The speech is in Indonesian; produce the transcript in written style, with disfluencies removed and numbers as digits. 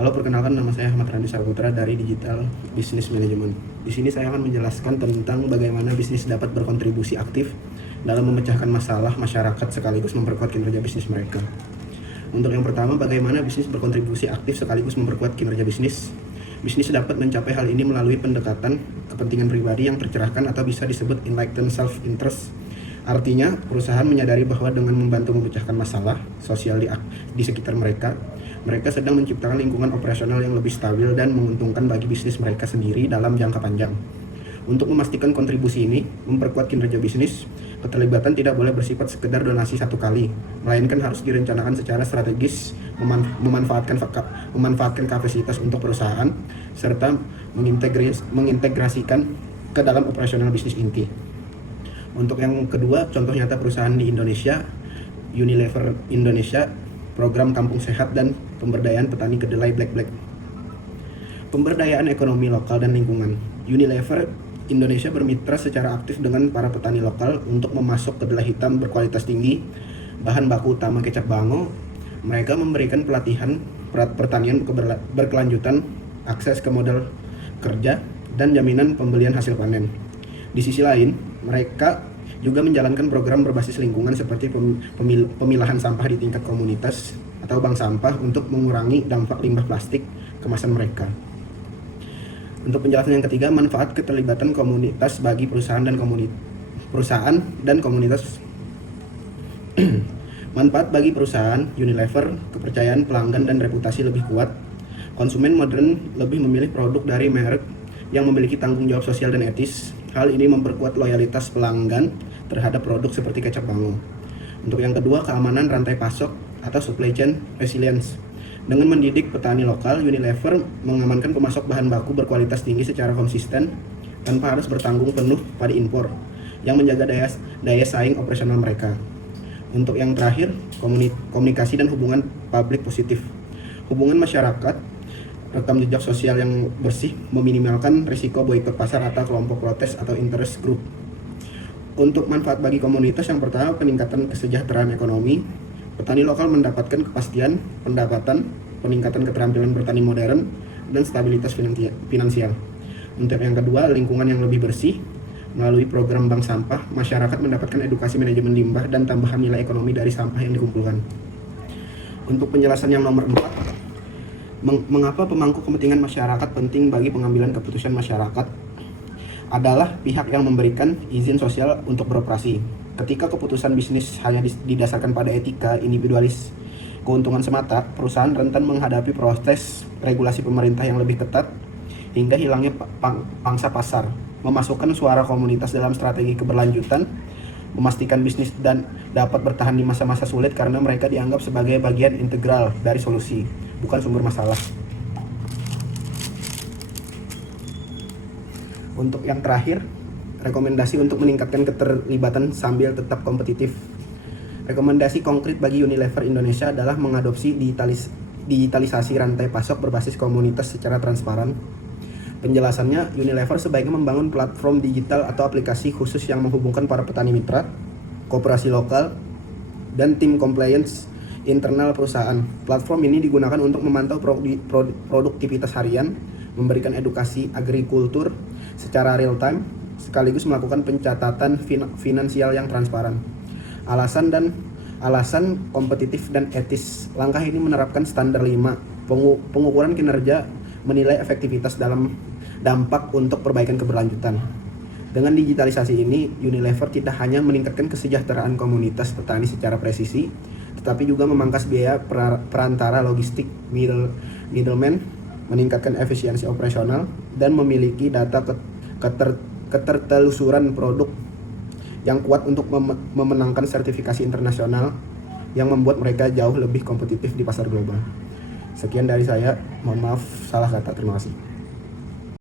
Halo, perkenalkan, nama saya Ahmad Randi Saputra dari Digital Business Management. Di sini saya akan menjelaskan tentang bagaimana bisnis dapat berkontribusi aktif dalam memecahkan masalah masyarakat sekaligus memperkuat kinerja bisnis mereka. Untuk yang pertama, bagaimana bisnis berkontribusi aktif sekaligus memperkuat kinerja bisnis. Bisnis dapat mencapai hal ini melalui pendekatan kepentingan pribadi yang tercerahkan atau bisa disebut enlightened self-interest. Artinya, perusahaan menyadari bahwa dengan membantu memecahkan masalah sosial di sekitar mereka sedang menciptakan lingkungan operasional yang lebih stabil dan menguntungkan bagi bisnis mereka sendiri dalam jangka panjang. Untuk memastikan kontribusi ini memperkuat kinerja bisnis, keterlibatan tidak boleh bersifat sekedar donasi satu kali, melainkan harus direncanakan secara strategis, memanfaatkan kapasitas untuk perusahaan, serta mengintegrasikan ke dalam operasional bisnis inti. Untuk yang kedua, contoh nyata perusahaan di Indonesia, Unilever Indonesia, program Kampung Sehat dan pemberdayaan petani kedelai Black. Pemberdayaan ekonomi lokal dan lingkungan. Unilever Indonesia bermitra secara aktif dengan para petani lokal untuk memasok kedelai hitam berkualitas tinggi, bahan baku utama kecap bango. Mereka memberikan pelatihan pertanian berkelanjutan, akses ke modal kerja, dan jaminan pembelian hasil panen. Di sisi lain, mereka juga menjalankan program berbasis lingkungan seperti pemilahan sampah di tingkat komunitas atau bank sampah untuk mengurangi dampak limbah plastik kemasan mereka. Untuk penjelasan yang ketiga, manfaat keterlibatan komunitas bagi perusahaan dan komunitas. Manfaat bagi perusahaan Unilever, kepercayaan pelanggan dan reputasi lebih kuat. Konsumen modern lebih memilih produk dari merek yang memiliki tanggung jawab sosial dan etis. Hal ini memperkuat loyalitas pelanggan terhadap produk seperti kecap bango. Untuk yang kedua, keamanan rantai pasok atau supply chain resilience. Dengan mendidik petani lokal, Unilever mengamankan pemasok bahan baku berkualitas tinggi secara konsisten tanpa harus bertanggung penuh pada impor, yang menjaga daya saing operasional mereka. Untuk yang terakhir, komunikasi dan hubungan publik positif. Hubungan masyarakat, rekam jejak sosial yang bersih, meminimalkan risiko boikot pasar atau kelompok protes atau interest group. Untuk manfaat bagi komunitas, yang pertama, peningkatan kesejahteraan ekonomi. Petani lokal mendapatkan kepastian pendapatan, peningkatan keterampilan bertani modern, dan stabilitas finansial. Untuk yang kedua, lingkungan yang lebih bersih. Melalui program bank sampah, masyarakat mendapatkan edukasi manajemen limbah dan tambahan nilai ekonomi dari sampah yang dikumpulkan. Untuk penjelasan yang nomor 4, mengapa pemangku kepentingan masyarakat penting bagi pengambilan keputusan masyarakat adalah pihak yang memberikan izin sosial untuk beroperasi. Ketika keputusan bisnis hanya didasarkan pada etika individualis keuntungan semata, perusahaan rentan menghadapi proses regulasi pemerintah yang lebih ketat hingga hilangnya pangsa pasar. Memasukkan suara komunitas dalam strategi keberlanjutan, memastikan bisnis dan dapat bertahan di masa-masa sulit karena mereka dianggap sebagai bagian integral dari solusi, bukan sumber masalah. Untuk yang terakhir, rekomendasi untuk meningkatkan keterlibatan sambil tetap kompetitif. Rekomendasi konkret bagi Unilever Indonesia adalah mengadopsi digitalisasi rantai pasok berbasis komunitas secara transparan. Penjelasannya, Unilever sebaiknya membangun platform digital atau aplikasi khusus yang menghubungkan para petani mitra, koperasi lokal, dan tim compliance internal perusahaan. Platform ini digunakan untuk memantau produktivitas harian, memberikan edukasi agrikultur secara real time, sekaligus melakukan pencatatan finansial yang transparan. Alasan kompetitif dan etis. Langkah ini menerapkan standar 5, pengukuran kinerja, menilai efektivitas dalam dampak untuk perbaikan keberlanjutan. Dengan digitalisasi ini, Unilever tidak hanya meningkatkan kesejahteraan komunitas petani secara presisi, tetapi juga memangkas biaya perantara logistik middleman, meningkatkan efisiensi operasional, dan memiliki data ketertelusuran produk yang kuat untuk memenangkan sertifikasi internasional yang membuat mereka jauh lebih kompetitif di pasar global. Sekian dari saya, mohon maaf salah kata, terima kasih.